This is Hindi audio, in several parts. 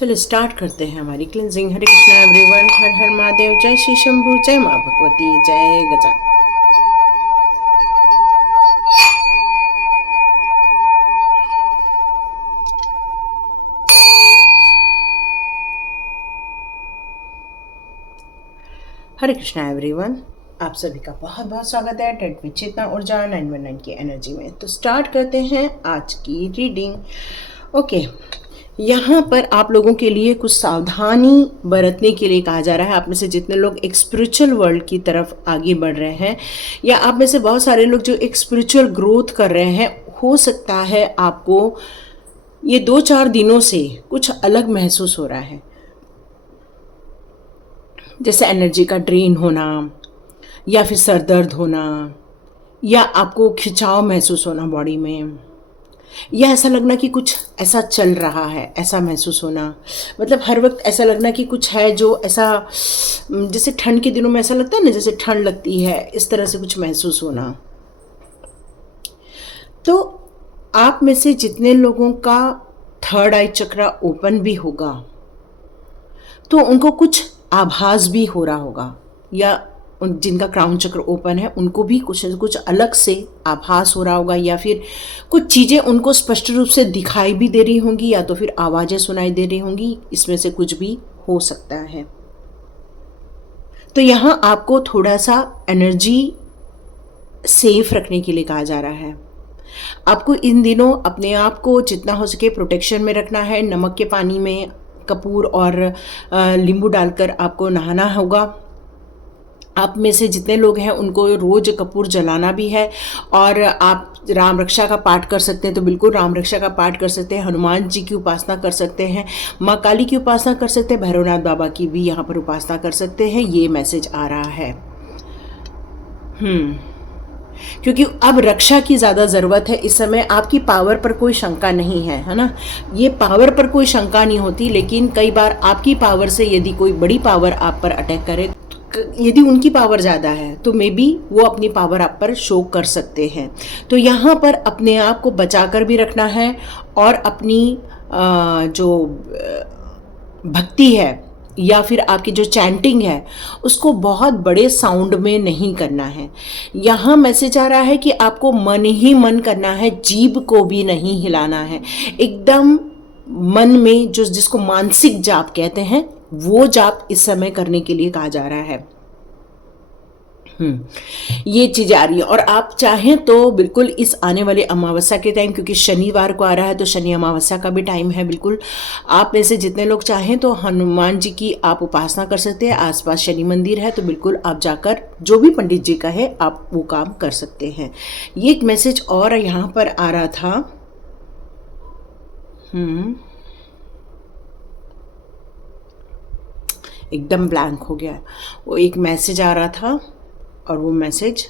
चलो स्टार्ट करते हैं हमारी क्लिनजिंग। हरे कृष्णा एवरीवन, हर हर महादेव, जय श्री शंभू, जय माँ भगवती, जय गजा। हरे कृष्णा एवरीवन, आप सभी का बहुत बहुत स्वागत है टेट विद चेतना ऊर्जा 919 की एनर्जी में। तो स्टार्ट करते हैं आज की रीडिंग। ओके, यहाँ पर आप लोगों के लिए कुछ सावधानी बरतने के लिए कहा जा रहा है। आप में से जितने लोग एक स्पिरिचुअल वर्ल्ड की तरफ आगे बढ़ रहे हैं, या आप में से बहुत सारे लोग जो एक स्पिरिचुअल ग्रोथ कर रहे हैं, हो सकता है आपको ये 2-4 दिनों से कुछ अलग महसूस हो रहा है, जैसे एनर्जी का ड्रेन होना, या फिर सर दर्द होना, या आपको खिंचाव महसूस होना बॉडी में, या ऐसा लगना कि कुछ ऐसा चल रहा है, ऐसा महसूस होना। मतलब हर वक्त ऐसा लगना कि कुछ है जो ऐसा, जैसे ठंड के दिनों में ऐसा लगता है ना, जैसे ठंड लगती है, इस तरह से कुछ महसूस होना। तो आप में से जितने लोगों का थर्ड आई चक्रा ओपन भी होगा, तो उनको कुछ आभास भी हो रहा होगा, या जिनका क्राउन चक्र ओपन है उनको भी कुछ न कुछ अलग से आभास हो रहा होगा, या फिर कुछ चीज़ें उनको स्पष्ट रूप से दिखाई भी दे रही होंगी, या तो फिर आवाज़ें सुनाई दे रही होंगी। इसमें से कुछ भी हो सकता है। तो यहाँ आपको थोड़ा सा एनर्जी सेफ रखने के लिए कहा जा रहा है। आपको इन दिनों अपने आप को जितना हो सके प्रोटेक्शन में रखना है। नमक के पानी में कपूर और नींबू डालकर आपको नहाना होगा। आप में से जितने लोग हैं उनको रोज कपूर जलाना भी है। और आप राम रक्षा का पाठ कर सकते हैं तो बिल्कुल राम रक्षा का पाठ कर सकते हैं। हनुमान जी की उपासना कर सकते हैं, माँ काली की उपासना कर सकते हैं, भैरवनाथ बाबा की भी यहाँ पर उपासना कर सकते हैं। ये मैसेज आ रहा है। क्योंकि अब रक्षा की ज़्यादा ज़रूरत है इस समय। आपकी पावर पर कोई शंका नहीं है ना। ये पावर पर कोई शंका नहीं होती, लेकिन कई बार आपकी पावर से यदि कोई बड़ी पावर आप पर अटैक करे, यदि उनकी पावर ज़्यादा है तो मे बी वो अपनी पावर आप पर शो कर सकते हैं। तो यहाँ पर अपने आप को बचा कर भी रखना है, और अपनी जो भक्ति है या फिर आपकी जो चैंटिंग है उसको बहुत बड़े साउंड में नहीं करना है। यहाँ मैसेज आ रहा है कि आपको मन ही मन करना है, जीभ को भी नहीं हिलाना है। एकदम मन में जो जिसको मानसिक जाप कहते हैं वो जाप इस समय करने के लिए कहा जा रहा है। ये चीज़ आ रही है। और आप चाहें तो बिल्कुल इस आने वाले अमावस्या के टाइम, क्योंकि शनिवार को आ रहा है तो शनि अमावस्या का भी टाइम है, बिल्कुल आप में से जितने लोग चाहें तो हनुमान जी की आप उपासना कर सकते हैं। आसपास शनि मंदिर है तो बिल्कुल आप जाकर जो भी पंडित जी का है आप वो काम कर सकते हैं। ये एक मैसेज और यहाँ पर आ रहा था। एकदम ब्लैंक हो गया। वो एक मैसेज आ रहा था, और वो मैसेज,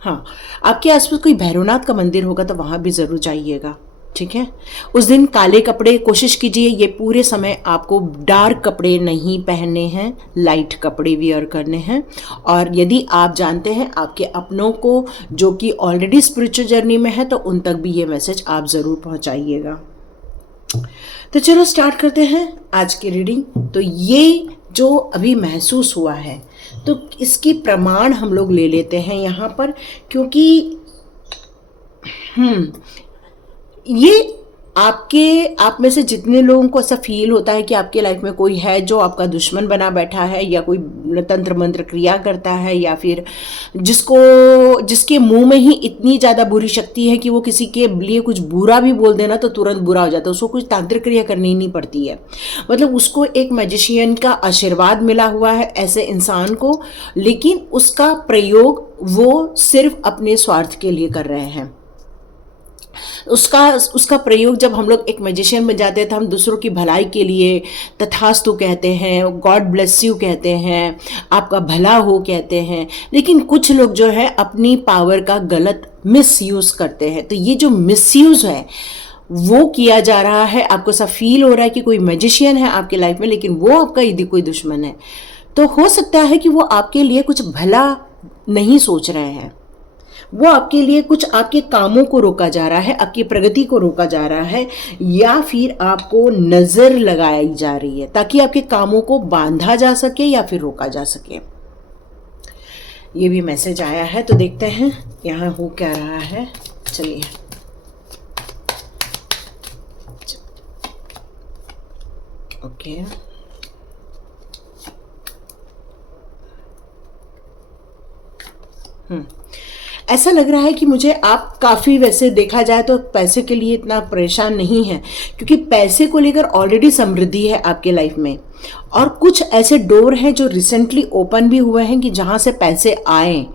हाँ, आपके आसपास कोई भैरवनाथ का मंदिर होगा तो वहाँ भी ज़रूर जाइएगा, ठीक है। उस दिन काले कपड़े कोशिश कीजिए। ये पूरे समय आपको डार्क कपड़े नहीं पहनने हैं, लाइट कपड़े वियर करने हैं। और यदि आप जानते हैं आपके अपनों को जो कि ऑलरेडी स्पिरिचुअल जर्नी में है, तो उन तक भी ये मैसेज आप ज़रूर पहुँचाइएगा। तो चलो स्टार्ट करते हैं आज की रीडिंग। तो ये जो अभी महसूस हुआ है तो इसकी प्रमाण हम लोग ले लेते हैं यहाँ पर, क्योंकि ये आप में से जितने लोगों को ऐसा फील होता है कि आपके लाइफ में कोई है जो आपका दुश्मन बना बैठा है, या कोई तंत्र मंत्र क्रिया करता है, या फिर जिसके मुंह में ही इतनी ज़्यादा बुरी शक्ति है कि वो किसी के लिए कुछ बुरा भी बोल देना तो तुरंत बुरा हो जाता है, उसको कुछ तांत्रिक क्रिया करनी ही नहीं पड़ती है। मतलब उसको एक मैजिशियन का आशीर्वाद मिला हुआ है ऐसे इंसान को, लेकिन उसका प्रयोग वो सिर्फ अपने स्वार्थ के लिए कर रहे हैं। उसका प्रयोग जब हम लोग एक मैजिशियन में जाते हैं तो हम दूसरों की भलाई के लिए तथास्तु कहते हैं, गॉड ब्लेस यू कहते हैं, आपका भला हो कहते हैं। लेकिन कुछ लोग जो है अपनी पावर का गलत मिसयूज़ करते हैं। तो ये जो मिसयूज़ है वो किया जा रहा है। आपको ऐसा फील हो रहा है कि कोई मैजिशियन है आपकी लाइफ में, लेकिन वो आपका यदि कोई दुश्मन है तो हो सकता है कि वो आपके लिए कुछ भला नहीं सोच रहे हैं, वो आपके लिए कुछ आपके कामों को रोका जा रहा है, आपकी प्रगति को रोका जा रहा है, या फिर आपको नज़र लगाई जा रही है ताकि आपके कामों को बांधा जा सके या फिर रोका जा सके। ये भी मैसेज आया है, तो देखते हैं यहाँ हो क्या रहा है। चलिए, ओके, ऐसा लग रहा है कि मुझे आप काफ़ी, वैसे देखा जाए तो पैसे के लिए इतना परेशान नहीं है, क्योंकि पैसे को लेकर ऑलरेडी समृद्धि है आपके लाइफ में। और कुछ ऐसे डोर हैं जो रिसेंटली ओपन भी हुए हैं कि जहाँ से पैसे आए,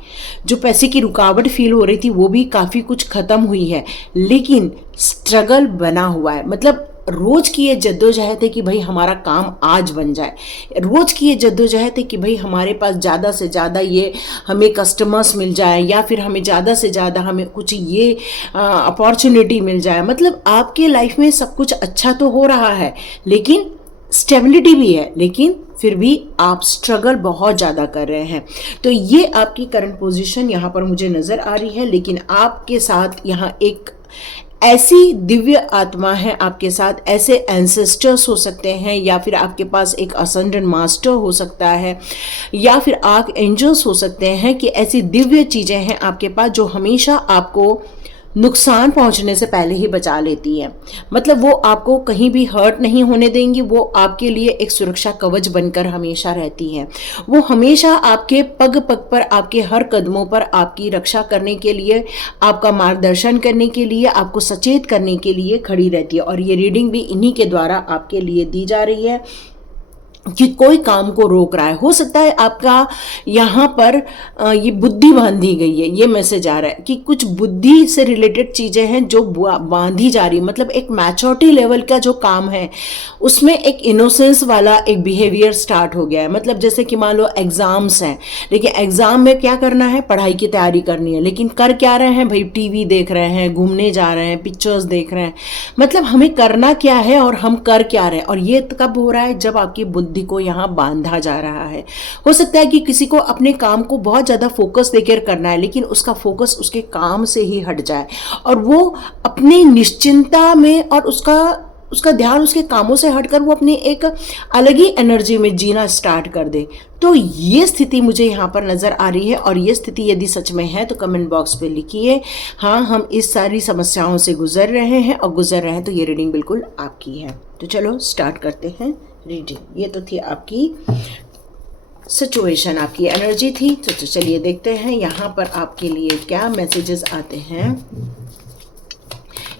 जो पैसे की रुकावट फील हो रही थी वो भी काफ़ी कुछ ख़त्म हुई है, लेकिन स्ट्रगल बना हुआ है। मतलब रोज की ये जद्दोजहद है कि भाई हमारा काम आज बन जाए, रोज की ये जद्दोजहद है कि भाई हमारे पास ज़्यादा से ज़्यादा ये हमें कस्टमर्स मिल जाए, या फिर हमें ज़्यादा से ज़्यादा हमें कुछ ये अपॉर्चुनिटी मिल जाए। मतलब आपके लाइफ में सब कुछ अच्छा तो हो रहा है, लेकिन स्टेबिलिटी भी है, लेकिन फिर भी आप स्ट्रगल बहुत ज़्यादा कर रहे हैं। तो ये आपकी करंट पोजीशन यहाँ पर मुझे नज़र आ रही है। लेकिन आपके साथ यहाँ एक ऐसी दिव्य आत्मा है आपके साथ, ऐसे एंसेस्टर्स हो सकते हैं, या फिर आपके पास एक असेंडेंट मास्टर हो सकता है, या फिर आर्क एंजल्स हो सकते हैं, कि ऐसी दिव्य चीज़ें हैं आपके पास जो हमेशा आपको नुकसान पहुंचने से पहले ही बचा लेती है। मतलब वो आपको कहीं भी हर्ट नहीं होने देंगी, वो आपके लिए एक सुरक्षा कवच बनकर हमेशा रहती हैं। वो हमेशा आपके पग पग पर, आपके हर कदमों पर आपकी रक्षा करने के लिए, आपका मार्गदर्शन करने के लिए, आपको सचेत करने के लिए खड़ी रहती है। और ये रीडिंग भी इन्हीं के द्वारा आपके लिए दी जा रही है कि कोई काम को रोक रहा है। हो सकता है आपका यहाँ पर ये बुद्धि बांधी गई है, ये मैसेज आ रहा है कि कुछ बुद्धि से रिलेटेड चीज़ें हैं जो बांधी जा रही। मतलब एक मैच्योरिटी लेवल का जो काम है उसमें एक इनोसेंस वाला एक बिहेवियर स्टार्ट हो गया है। मतलब जैसे कि मान लो एग्ज़ाम्स हैं, लेकिन एग्ज़ाम में क्या करना है, पढ़ाई की तैयारी करनी है, लेकिन कर क्या रहे हैं भाई, टीवी देख रहे हैं, घूमने जा रहे हैं, पिक्चर्स देख रहे हैं। मतलब हमें करना क्या है और हम कर क्या रहे हैं। और ये कब हो रहा है, जब आपकी बुद्धि को यहाँ बांधा जा रहा है। हो सकता है कि किसी को अपने काम को बहुत ज़्यादा फोकस देकर करना है, लेकिन उसका फोकस उसके काम से ही हट जाए और वो अपनी निश्चिंता में, और उसका ध्यान उसके कामों से हटकर वो अपनी एक अलग ही एनर्जी में जीना स्टार्ट कर दे। तो ये स्थिति मुझे यहाँ पर नज़र आ रही है। और ये स्थिति यदि सच में है तो कमेंट बॉक्स पे लिखिए, हाँ हम इस सारी समस्याओं से गुजर रहे हैं, और गुजर रहे हैं तो ये रीडिंग बिल्कुल आपकी है। तो चलो स्टार्ट करते हैं रीडिंग। ये तो थी आपकी सिचुएशन, आपकी एनर्जी थी। तो चलिए देखते हैं यहाँ पर आपके लिए क्या मैसेजेस आते हैं,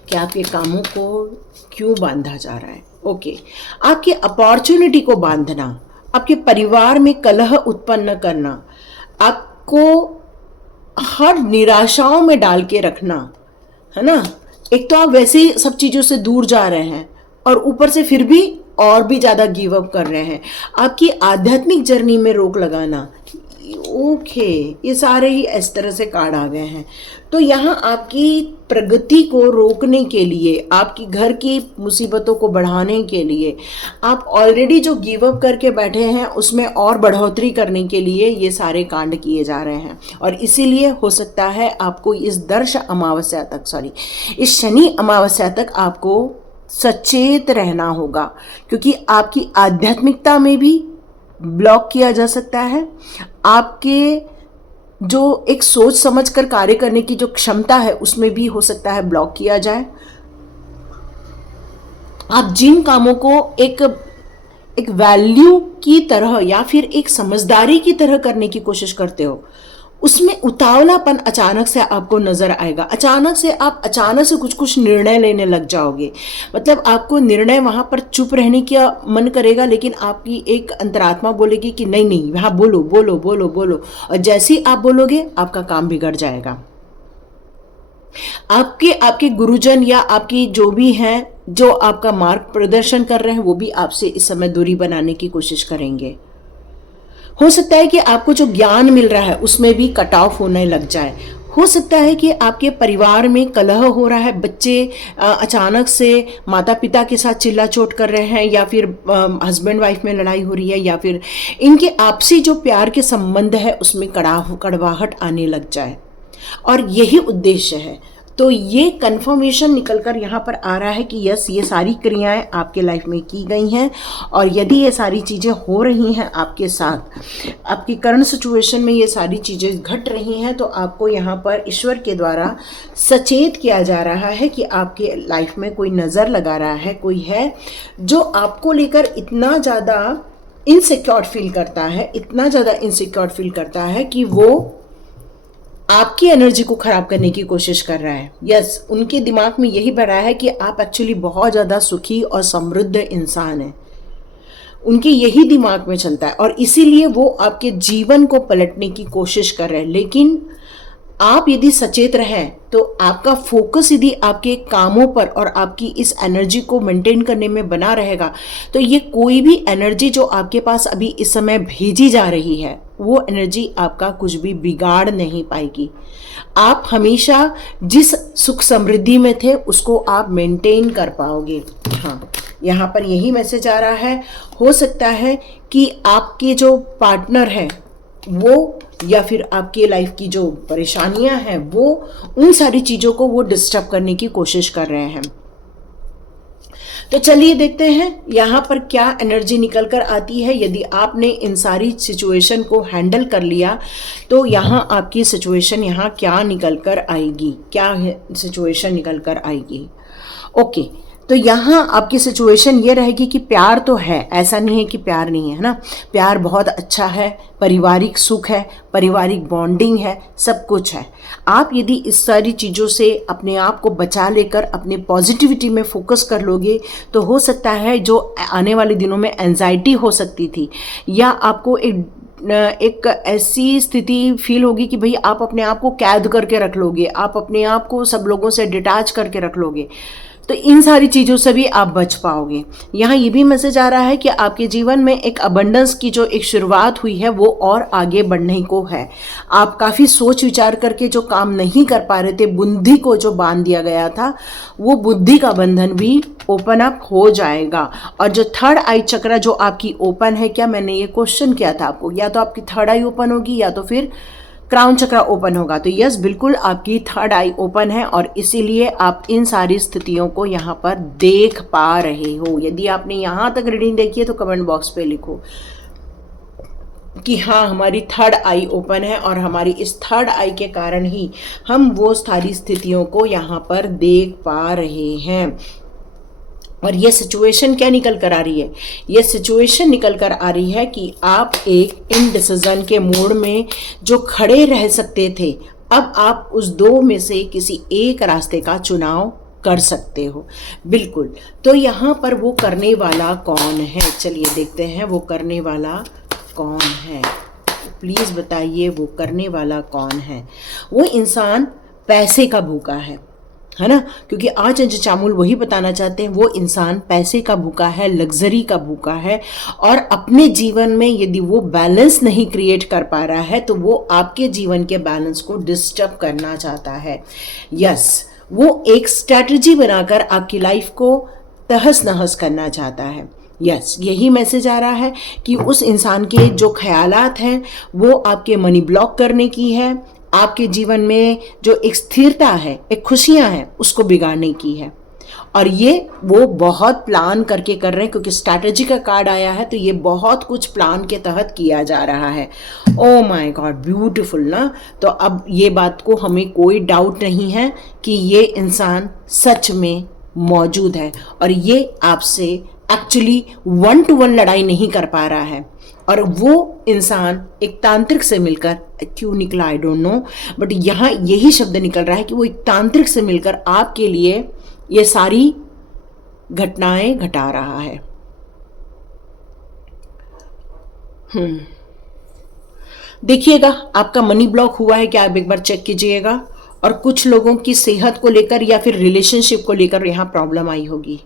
क्या आपके कामों को क्यों बांधा जा रहा है। ओके, आपकी अपॉर्चुनिटी को बांधना, आपके परिवार में कलह उत्पन्न करना, आपको हर निराशाओं में डाल के रखना, है ना। एक तो आप वैसे ही सब चीज़ों से दूर जा रहे हैं और ऊपर से फिर भी और भी ज़्यादा गिव अप कर रहे हैं। आपकी आध्यात्मिक जर्नी में रोक लगाना। ओके, ये सारे ही इस तरह से कार्ड आ गए हैं। तो यहाँ आपकी प्रगति को रोकने के लिए, आपकी घर की मुसीबतों को बढ़ाने के लिए, आप ऑलरेडी जो गिव अप करके बैठे हैं उसमें और बढ़ोतरी करने के लिए ये सारे कांड किए जा रहे हैं। और इसीलिए हो सकता है आपको इस इस शनि अमावस्या तक आपको सचेत रहना होगा, क्योंकि आपकी आध्यात्मिकता में भी ब्लॉक किया जा सकता है। आपके जो एक सोच समझकर कार्य करने की जो क्षमता है उसमें भी हो सकता है ब्लॉक किया जाए। आप जिन कामों को एक वैल्यू की तरह या फिर एक समझदारी की तरह करने की कोशिश करते हो, उसमें उतावलापन अचानक से आपको नजर आएगा। अचानक से कुछ निर्णय लेने लग जाओगे। मतलब आपको निर्णय वहां पर चुप रहने का मन करेगा, लेकिन आपकी एक अंतरात्मा बोलेगी कि नहीं नहीं, वहां बोलो बोलो बोलो बोलो। और जैसे ही आप बोलोगे आपका काम बिगड़ जाएगा। आपके गुरुजन या आपकी जो भी हैं, जो आपका मार्ग प्रदर्शन कर रहे हैं, वो भी आपसे इस समय दूरी बनाने की कोशिश करेंगे। हो सकता है कि आपको जो ज्ञान मिल रहा है उसमें भी कट ऑफ होने लग जाए। हो सकता है कि आपके परिवार में कलह हो रहा है, बच्चे अचानक से माता पिता के साथ चिल्ला चोट कर रहे हैं, या फिर हस्बैंड वाइफ में लड़ाई हो रही है, या फिर इनके आपसी जो प्यार के संबंध है उसमें कड़वाहट आने लग जाए। और यही उद्देश्य है। तो ये कन्फर्मेशन निकल कर यहाँ पर आ रहा है कि यस, ये सारी क्रियाएं आपके लाइफ में की गई हैं, और यदि ये सारी चीज़ें हो रही हैं आपके साथ, आपकी करंट सिचुएशन में ये सारी चीज़ें घट रही हैं, तो आपको यहाँ पर ईश्वर के द्वारा सचेत किया जा रहा है कि आपके लाइफ में कोई नज़र लगा रहा है, कोई है जो आपको लेकर इतना ज़्यादा इनसिक्योर फील करता है, इतना ज़्यादा इनसिक्योर फील करता है कि वो आपकी एनर्जी को खराब करने की कोशिश कर रहा है। यस, उनके दिमाग में यही भरा है कि आप एक्चुअली बहुत ज़्यादा सुखी और समृद्ध इंसान हैं। उनके यही दिमाग में चलता है, और इसीलिए वो आपके जीवन को पलटने की कोशिश कर रहे हैं। लेकिन आप यदि सचेत रहें तो आपका फोकस यदि आपके कामों पर और आपकी इस एनर्जी को मेंटेन करने में बना रहेगा, तो ये कोई भी एनर्जी जो आपके पास अभी इस समय भेजी जा रही है, वो एनर्जी आपका कुछ भी बिगाड़ नहीं पाएगी। आप हमेशा जिस सुख समृद्धि में थे उसको आप मेंटेन कर पाओगे। हाँ, यहाँ पर यही मैसेज आ रहा है। हो सकता है कि आपके जो पार्टनर है वो, या फिर आपके लाइफ की जो परेशानियां हैं वो, उन सारी चीज़ों को वो डिस्टर्ब करने की कोशिश कर रहे हैं। तो चलिए देखते हैं यहाँ पर क्या एनर्जी निकल कर आती है। यदि आपने इन सारी सिचुएशन को हैंडल कर लिया तो यहाँ आपकी सिचुएशन यहाँ क्या निकल कर आएगी, क्या सिचुएशन निकल कर आएगी। ओके, तो यहाँ आपकी सिचुएशन ये रहेगी कि प्यार तो है, ऐसा नहीं है कि प्यार नहीं है ना, प्यार बहुत अच्छा है, पारिवारिक सुख है, पारिवारिक बॉन्डिंग है, सब कुछ है। आप यदि इस सारी चीज़ों से अपने आप को बचा लेकर अपने पॉजिटिविटी में फोकस कर लोगे तो हो सकता है जो आने वाले दिनों में एंजाइटी हो सकती थी, या आपको एक ऐसी स्थिति फील होगी कि भाई आप अपने आप को कैद करके रख लोगे, आप अपने आप को सब लोगों से डिटैच करके रख लोगे, तो इन सारी चीज़ों से भी आप बच पाओगे। यहाँ ये भी मैसेज आ रहा है कि आपके जीवन में एक अबंडेंस की जो एक शुरुआत हुई है वो और आगे बढ़ने को है। आप काफ़ी सोच विचार करके जो काम नहीं कर पा रहे थे, बुद्धि को जो बांध दिया गया था, वो बुद्धि का बंधन भी ओपन अप हो जाएगा। और जो थर्ड आई चक्र जो आपकी ओपन है, क्या मैंने ये क्वेश्चन किया था आपको, या तो आपकी थर्ड आई ओपन होगी या तो फिर क्राउन चक्र ओपन होगा। तो यस, बिल्कुल आपकी थर्ड आई ओपन है, और इसीलिए आप इन सारी स्थितियों को यहाँ पर देख पा रहे हो। यदि आपने यहाँ तक रीडिंग देखी है तो कमेंट बॉक्स पे लिखो कि हाँ, हमारी थर्ड आई ओपन है, और हमारी इस थर्ड आई के कारण ही हम वो सारी स्थितियों को यहाँ पर देख पा रहे हैं। और ये सिचुएशन क्या निकल कर आ रही है, ये सिचुएशन निकल कर आ रही है कि आप एक इनडिसीजन के मोड में जो खड़े रह सकते थे, अब आप उस दो में से किसी एक रास्ते का चुनाव कर सकते हो। बिल्कुल, तो यहाँ पर वो करने वाला कौन है, चलिए देखते हैं वो करने वाला कौन है। प्लीज़ बताइए वो करने वाला कौन है। वो इंसान पैसे का भूखा है ना, क्योंकि आज चामुल वही बताना चाहते हैं। वो इंसान पैसे का भूखा है, लग्जरी का भूखा है, और अपने जीवन में यदि वो बैलेंस नहीं क्रिएट कर पा रहा है तो वो आपके जीवन के बैलेंस को डिस्टर्ब करना चाहता है। यस, वो एक स्ट्रैटेजी बनाकर आपकी लाइफ को तहस नहस करना चाहता है। यस, यही मैसेज आ रहा है कि उस इंसान के जो ख्यालात हैं वो आपके मनी ब्लॉक करने की है, आपके जीवन में जो एक स्थिरता है, एक खुशियां हैं, उसको बिगाड़ने की है। और ये वो बहुत प्लान करके कर रहे हैं, क्योंकि स्ट्रैटेजी का कार्ड आया है, तो ये बहुत कुछ प्लान के तहत किया जा रहा है। ओ माय गॉड, ब्यूटीफुल ना। तो अब ये बात को हमें कोई डाउट नहीं है कि ये इंसान सच में मौजूद है, और ये आपसे एक्चुअली 1 to 1 लड़ाई नहीं कर पा रहा है। और वो इंसान एक तांत्रिक से मिलकर, क्यों निकला आई डोंट नो, बट यहाँ यही शब्द निकल रहा है कि वो एक तांत्रिक से मिलकर आपके लिए ये सारी घटनाएं घटा रहा है। देखिएगा आपका मनी ब्लॉक हुआ है क्या, आप एक बार चेक कीजिएगा। और कुछ लोगों की सेहत को लेकर या फिर रिलेशनशिप को लेकर यहाँ प्रॉब्लम आई होगी,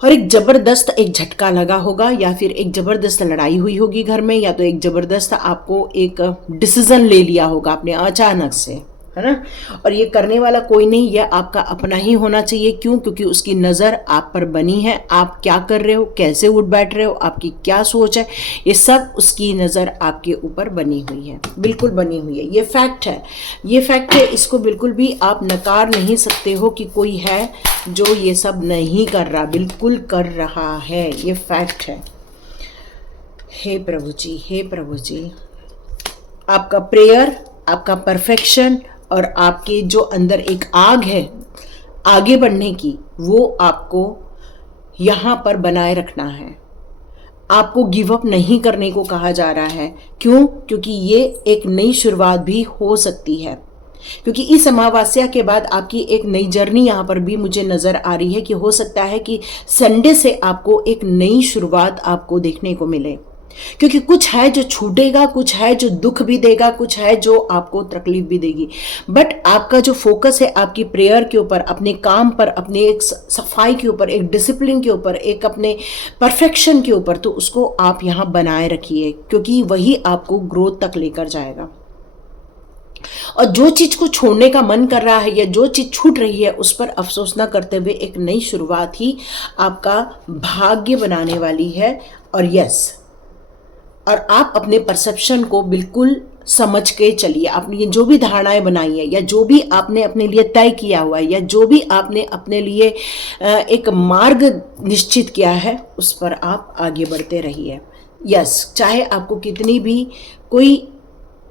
और एक ज़बरदस्त एक झटका लगा होगा, या फिर एक ज़बरदस्त लड़ाई हुई होगी घर में, या तो एक ज़बरदस्त आपको एक डिसीज़न ले लिया होगा आपने अचानक से, है ना। और ये करने वाला कोई नहीं, यह आपका अपना ही होना चाहिए। क्यों? क्योंकि उसकी नज़र आप पर बनी है। आप क्या कर रहे हो, कैसे उठ बैठ रहे हो, आपकी क्या सोच है, ये सब उसकी नज़र आपके ऊपर बनी हुई है, बिल्कुल बनी हुई है। ये फैक्ट है, ये फैक्ट है। इसको बिल्कुल भी आप नकार नहीं सकते हो कि कोई है जो ये सब नहीं कर रहा, बिल्कुल कर रहा है, ये फैक्ट है। हे प्रभु जी, हे प्रभु जी, आपका प्रेयर, आपका परफेक्शन और आपके जो अंदर एक आग है आगे बढ़ने की, वो आपको यहाँ पर बनाए रखना है। आपको गिव अप नहीं करने को कहा जा रहा है। क्यों? क्योंकि ये एक नई शुरुआत भी हो सकती है। क्योंकि इस अमावस्या के बाद आपकी एक नई जर्नी यहाँ पर भी मुझे नज़र आ रही है कि हो सकता है कि संडे से आपको एक नई शुरुआत आपको देखने को मिले। क्योंकि कुछ है जो छूटेगा, कुछ है जो दुख भी देगा, कुछ है जो आपको तकलीफ भी देगी। बट आपका जो फोकस है आपकी प्रेयर के ऊपर, अपने काम पर, अपने एक सफाई के ऊपर, एक डिसिप्लिन के ऊपर, एक अपने परफेक्शन के ऊपर, तो उसको आप यहाँ बनाए रखिए, क्योंकि वही आपको ग्रोथ तक लेकर जाएगा। और जो चीज को छोड़ने का मन कर रहा है या जो चीज छूट रही है, उस पर अफसोस ना करते हुए एक नई शुरुआत ही आपका भाग्य बनाने वाली है। और यस, और आप अपने परसेप्शन को बिल्कुल समझ के चलिए। आपने ये जो भी धारणाएं बनाई है या जो भी आपने अपने लिए तय किया हुआ है या जो भी आपने अपने लिए एक मार्ग निश्चित किया है, उस पर आप आगे बढ़ते रहिए। यस, चाहे आपको कितनी भी कोई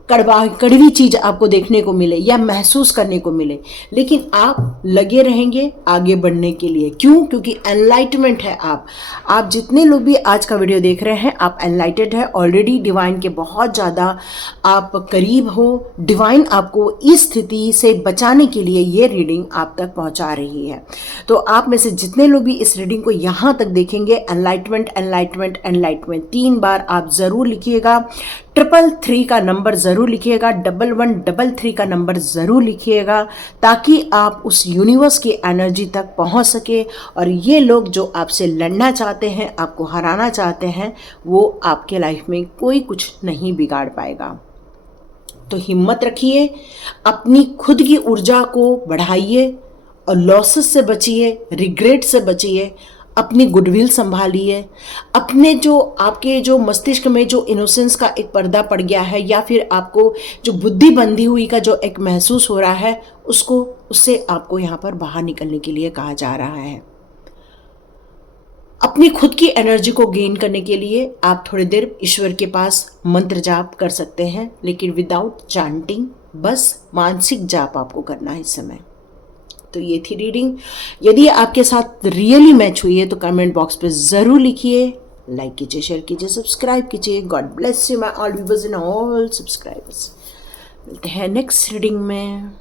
कड़वी चीज आपको देखने को मिले या महसूस करने को मिले, लेकिन आप लगे रहेंगे आगे बढ़ने के लिए। क्यों? क्योंकि एनलाइटमेंट है आप जितने लोग भी आज का वीडियो देख रहे हैं, आप एनलाइटेड है ऑलरेडी, डिवाइन के बहुत ज़्यादा आप करीब हो। डिवाइन आपको इस स्थिति से बचाने के लिए ये रीडिंग आप तक पहुंचा रही है। तो आप में से जितने लोग भी इस रीडिंग को यहाँ तक देखेंगे, एनलाइटमेंट एनलाइटमेंट एनलाइटमेंट 3 बार आप ज़रूर लिखिएगा। 333 का नंबर ज़रूर लिखिएगा, 1133 का नंबर ज़रूर लिखिएगा, ताकि आप उस यूनिवर्स की एनर्जी तक पहुंच सके। और ये लोग जो आपसे लड़ना चाहते हैं, आपको हराना चाहते हैं, वो आपके लाइफ में कोई कुछ नहीं बिगाड़ पाएगा। तो हिम्मत रखिए, अपनी खुद की ऊर्जा को बढ़ाइए और लॉसेस से बचिए, रिग्रेट से बचिए, अपनी गुडविल संभालिए। अपने जो आपके जो मस्तिष्क में जो इनोसेंस का एक पर्दा पड़ गया है या फिर आपको जो बुद्धि बंधी हुई का जो एक महसूस हो रहा है, उससे आपको यहाँ पर बाहर निकलने के लिए कहा जा रहा है। अपनी खुद की एनर्जी को गेन करने के लिए आप थोड़ी देर ईश्वर के पास मंत्र जाप कर सकते हैं, लेकिन विदाउट चैंटिंग, बस मानसिक जाप आपको करना है इस समय। तो ये थी रीडिंग। यदि आपके साथ रियली मैच हुई है तो कमेंट बॉक्स पे ज़रूर लिखिए, लाइक कीजिए, शेयर कीजिए, सब्सक्राइब कीजिए। God bless you my all viewers and all subscribers. मिलते हैं नेक्स्ट रीडिंग में।